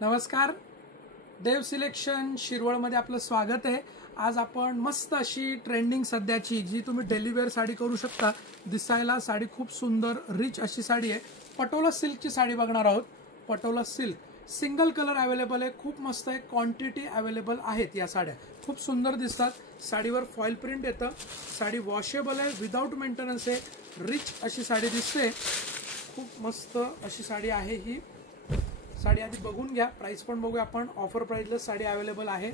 नमस्कार, देव सिलेक्शन शिरवळमध्ये आपलं स्वागत आहे। आज आपण मस्त अशी ट्रेंडिंग सध्याची जी तुम्ही डेली वेअर साडी करू शकता, दिसायला साडी खूप सुंदर रिच अशी साडी आहे। पटोला सिल्कची साडी बघणार आहोत। Patola silk single colour available आहे, खूप मस्त आहे, क्वांटिटी अवेलेबल आहेत। या साड्या खूप सुंदर दिसतात। साडीवर फॉइल प्रिंट येतं, साडी वॉशेबल आहे, विदाउट मेंटेनन्स आहे, रिच अशी साडी दिसते। खूप मस्त अशी साडी आहे ही साडी। आधी बघून घ्या, प्राइस पण बघूया आपण। ऑफर प्राइसला साडी अवेलेबल आहे।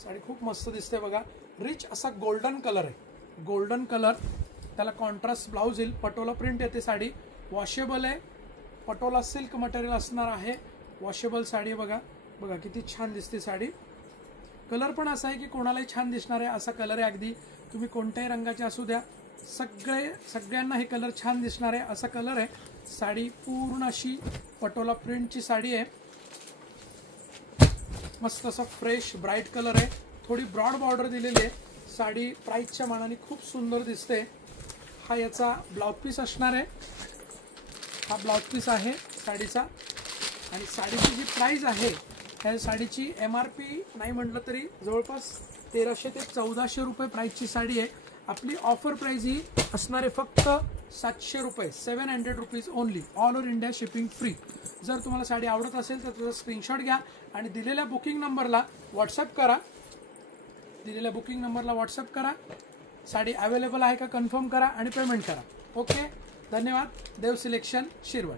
साडी खूप मस्त दिसते बघा, रिच असा गोल्डन कलर आहे, गोल्डन कलर, त्याला कॉन्ट्रास्ट ब्लाउज येईल, पटोला प्रिंट येते, साडी वॉशेबल आहे, पटोला सिल्क मटेरियल असणार आहे, वॉशेबल साडी बघा। बघा किती छान दिसते साडी। कलर पण असा आहे की कोणालाही छान दिसणार आहे असा कलर आहे। अगदी तुम्ही कोणत्याही रंगाचे असू द्या, सगळ्यांना हे कलर छान दिसणार आहे असा कलर आहे। साडी पूर्ण अशी पटोला प्रिंटची साडी आहे, मस्त असा फ्रेश ब्राइट कलर आहे, थोडी ब्रॉड बॉर्डर दिलेली आहे। साडी प्राइसच्या मानाने खूप सुंदर दिसते। हा याचा ब्लाउज पीस असणार आहे, हा ब्लाउज पीस आहे साडीचा। आणि साडीची जी प्राइस आहे, त्या साडीची MRP नाही म्हटलं तरी जवळपास 1300 ते 1400 रुपये प्राइसची साडी आहे। आपली ऑफर प्राइस ही असणार आहे फक्त 700 रुपये, 700 rupees only, all over India shipping free. जर तुम्हाला साडी आवडत असेल तर त्याचा स्क्रीनशॉट घ्या आणि दिलेल्या बुकिंग नंबरला व्हॉट्सअप करा, दिलेल्या बुकिंग नंबरला व्हॉट्सअप करा। साडी अवेलेबल आहे का कन्फर्म करा आणि पेमेंट करा। ओके, धन्यवाद। देव सिलेक्शन शिरवळ।